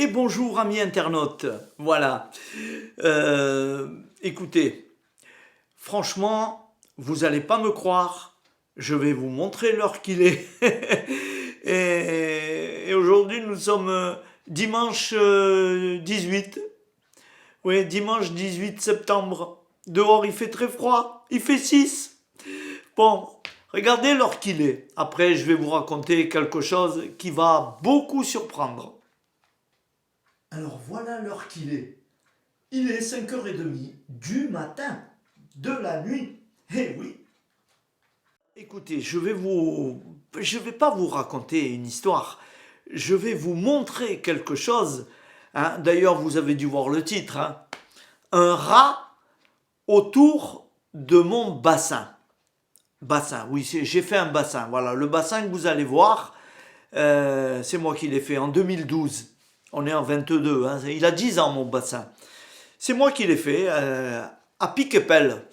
Et bonjour amis internautes, voilà. Écoutez, franchement, vous allez pas me croire, je vais vous montrer l'heure qu'il est. Et aujourd'hui nous sommes dimanche 18, oui dimanche 18 septembre. Dehors il fait très froid, il fait 6. Bon, regardez l'heure qu'il est. Après je vais vous raconter quelque chose qui va beaucoup surprendre. Alors voilà l'heure qu'il est. Il est 5h30 du matin, de la nuit. Eh oui. Écoutez, je vais pas vous raconter une histoire. Je vais vous montrer quelque chose, hein. D'ailleurs, vous avez dû voir le titre, hein. Un rat autour de mon bassin. Bassin, oui, j'ai fait un bassin. Voilà, le bassin que vous allez voir, c'est moi qui l'ai fait en 2012. On est en 22, hein. Il a 10 ans mon bassin. C'est moi qui l'ai fait à pic et pelle.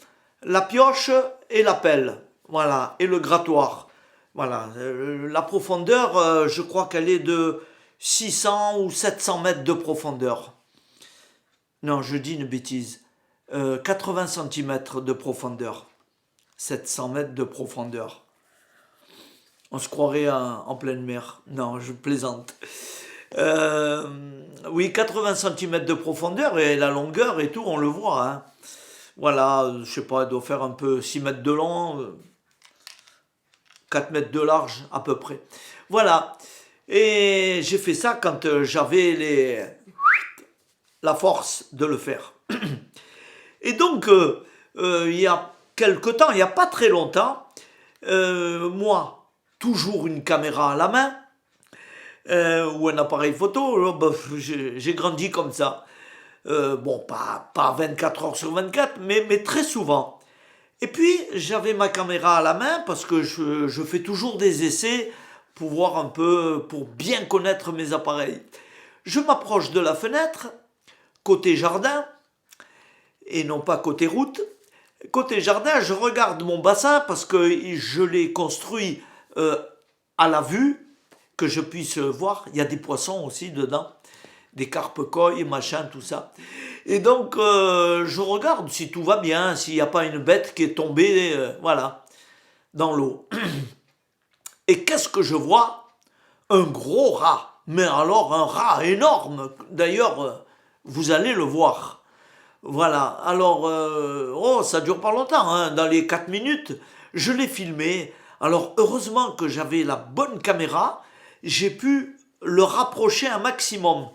La pioche et la pelle. Voilà. Et le grattoir. Voilà. La profondeur, je crois qu'elle est de 600 ou 700 mètres de profondeur. Non, je dis une bêtise. 80 centimètres de profondeur. 700 mètres de profondeur. On se croirait en pleine mer. Non, je plaisante. Euh, oui, 80 centimètres de profondeur et la longueur et tout, on le voit, hein. Voilà, je sais pas, elle doit faire un peu 6 mètres de long, 4 mètres de large à peu près. Voilà. Et j'ai fait ça quand j'avais la force de le faire. Et donc, il y a quelque temps, il n'y a pas très longtemps, moi, toujours une caméra à la main, ou un appareil photo, j'ai grandi comme ça. Bon, pas 24 heures sur 24, mais très souvent. Et puis, j'avais ma caméra à la main parce que je fais toujours des essais pour voir un peu, pour bien connaître mes appareils. Je m'approche de la fenêtre, côté jardin, et non pas côté route. Côté jardin, je regarde mon bassin parce que je l'ai construit à la vue, que je puisse voir. Il y a des poissons aussi dedans, des carpe-coilles, machin, tout ça. Et donc, je regarde si tout va bien, s'il n'y a pas une bête qui est tombée, voilà, dans l'eau. Et qu'est-ce que je vois? Un gros rat. Mais alors, un rat énorme. D'ailleurs, vous allez le voir. Voilà. Alors, oh, ça dure pas longtemps, hein. Dans les 4 minutes, je l'ai filmé. Alors, heureusement que j'avais la bonne caméra, j'ai pu le rapprocher un maximum.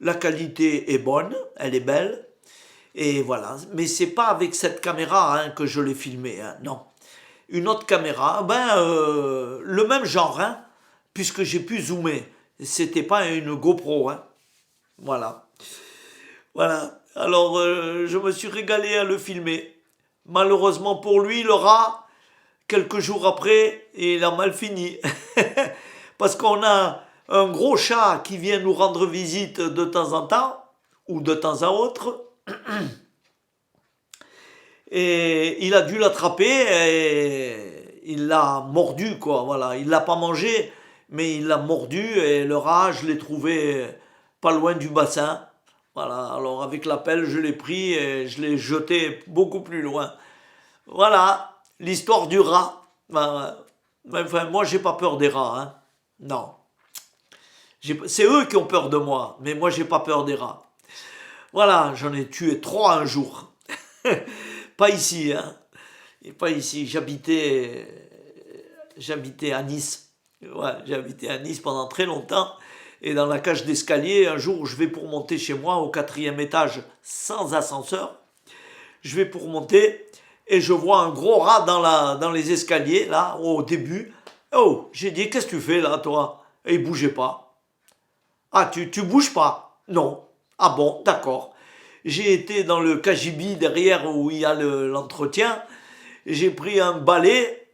La qualité est bonne, elle est belle, et voilà. Mais c'est pas avec cette caméra, hein, que je l'ai filmé, hein, non. Une autre caméra, le même genre, hein, puisque j'ai pu zoomer. C'était pas une GoPro, hein. Voilà. Voilà. Alors, je me suis régalé à le filmer. Malheureusement pour lui, le rat, quelques jours après, il a mal fini. Parce qu'on a un gros chat qui vient nous rendre visite de temps en temps, ou de temps à autre, et il a dû l'attraper et il l'a mordu, quoi, voilà. Il l'a pas mangé, mais il l'a mordu, et le rat, je l'ai trouvé pas loin du bassin. Voilà, alors avec la pelle, je l'ai pris et je l'ai jeté beaucoup plus loin. Voilà, l'histoire du rat. Enfin, moi, j'ai pas peur des rats, hein. Non. C'est eux qui ont peur de moi, mais moi j'ai pas peur des rats. Voilà, j'en ai tué 3 un jour. Pas ici, hein. Et pas ici. J'habitais à Nice. Ouais, j'ai habité à Nice pendant très longtemps. Et dans la cage d'escalier, un jour, je vais pour monter chez moi au 4e étage sans ascenseur. Je vais pour monter et je vois un gros rat dans les escaliers, là, au début. Oh, j'ai dit, qu'est-ce que tu fais là, toi? Et il bougeait pas. Ah, tu bouges pas? Non. Ah bon, d'accord. J'ai été dans le cagibi derrière où il y a l'entretien. J'ai pris un balai.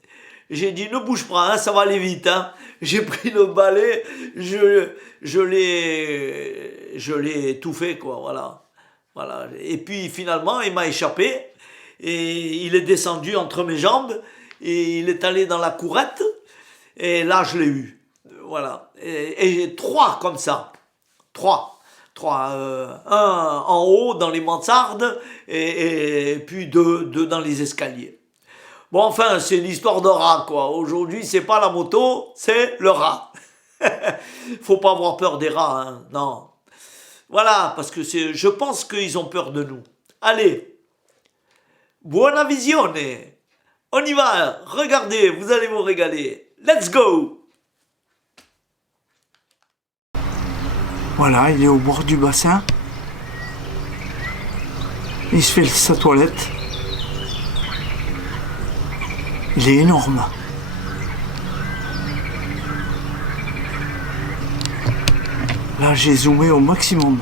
J'ai dit, ne bouge pas, hein, ça va aller vite, hein. J'ai pris le balai, je l'ai étouffé, quoi, voilà. Voilà. Et puis finalement, il m'a échappé. Et il est descendu entre mes jambes. Et il est allé dans la courette. Et là, je l'ai eu. Voilà. Et 3 comme ça. 3. 3. Un en haut dans les mansardes et puis deux dans les escaliers. Bon, enfin, c'est l'histoire de rat, quoi. Aujourd'hui, c'est pas la moto, c'est le rat. Faut pas avoir peur des rats, hein. Non. Voilà, parce que je pense qu'ils ont peur de nous. Allez, buona visione. On y va, regardez, vous allez vous régaler. Let's go! Voilà, il est au bord du bassin. Il se fait sa toilette. Il est énorme. Là, j'ai zoomé au maximum.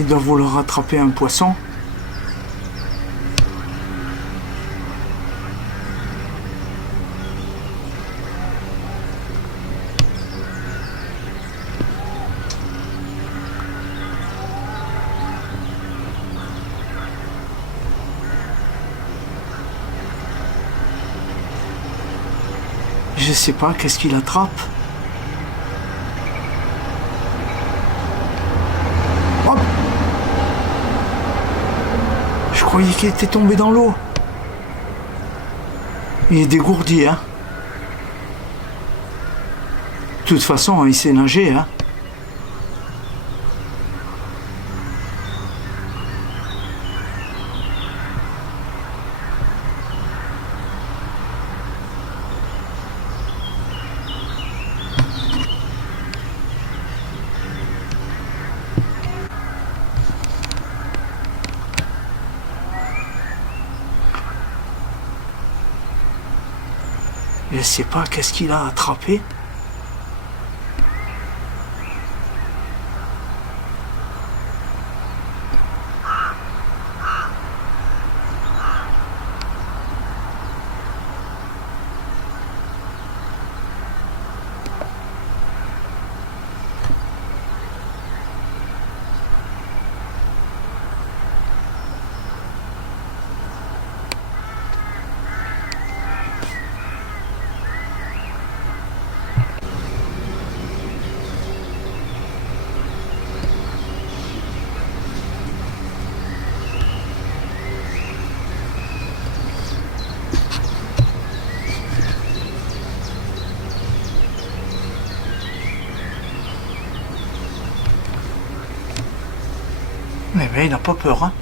Il doit vouloir attraper un poisson. Je sais pas, qu'est-ce qu'il attrape? Hop! Je croyais qu'il était tombé dans l'eau. Il est dégourdi, hein. De toute façon, il sait nager, hein. Je sais pas qu'est-ce qu'il a attrapé. Mais il n'a pas peur, hein.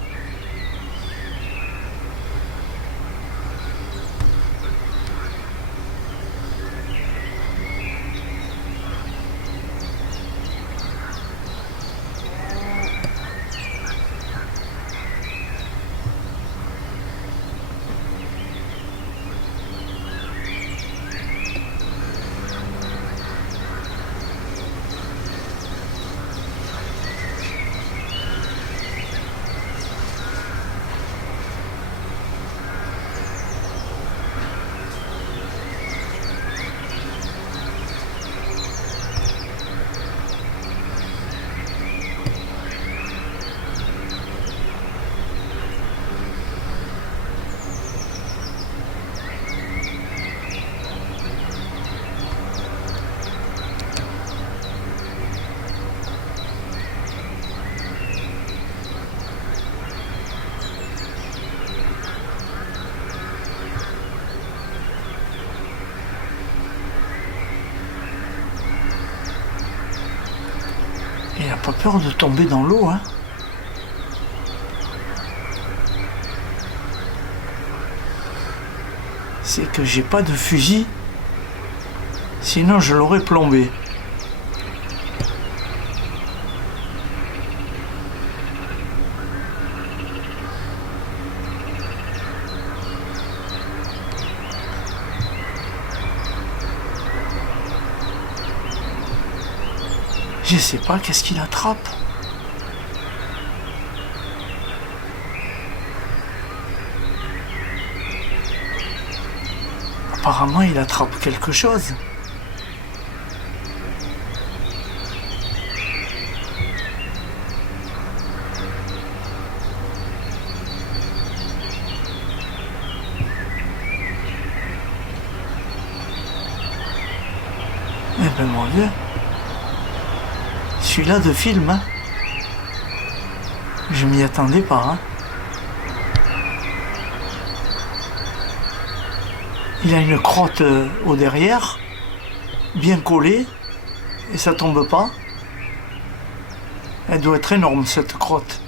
Il n'a pas peur de tomber dans l'eau, hein. C'est que j'ai pas de fusil. Sinon je l'aurais plombé. Je sais pas qu'est-ce qu'il attrape. Apparemment, il attrape quelque chose. mon Dieu. Celui-là de film, hein. Je m'y attendais pas, hein. Il a une crotte au derrière, bien collée, et ça tombe pas. Elle doit être énorme, cette crotte.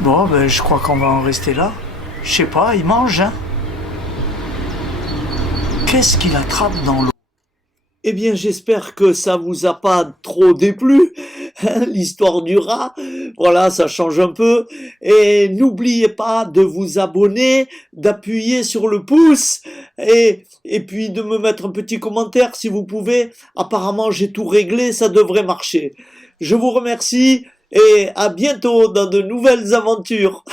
Bon, ben, je crois qu'on va en rester là. Je sais pas, il mange, hein. Qu'est-ce qu'il attrape dans l'eau? Eh bien, j'espère que ça vous a pas trop déplu, hein, l'histoire du rat. Voilà, ça change un peu. Et n'oubliez pas de vous abonner, d'appuyer sur le pouce et puis de me mettre un petit commentaire si vous pouvez. Apparemment, j'ai tout réglé, ça devrait marcher. Je vous remercie et à bientôt dans de nouvelles aventures.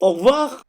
Au revoir.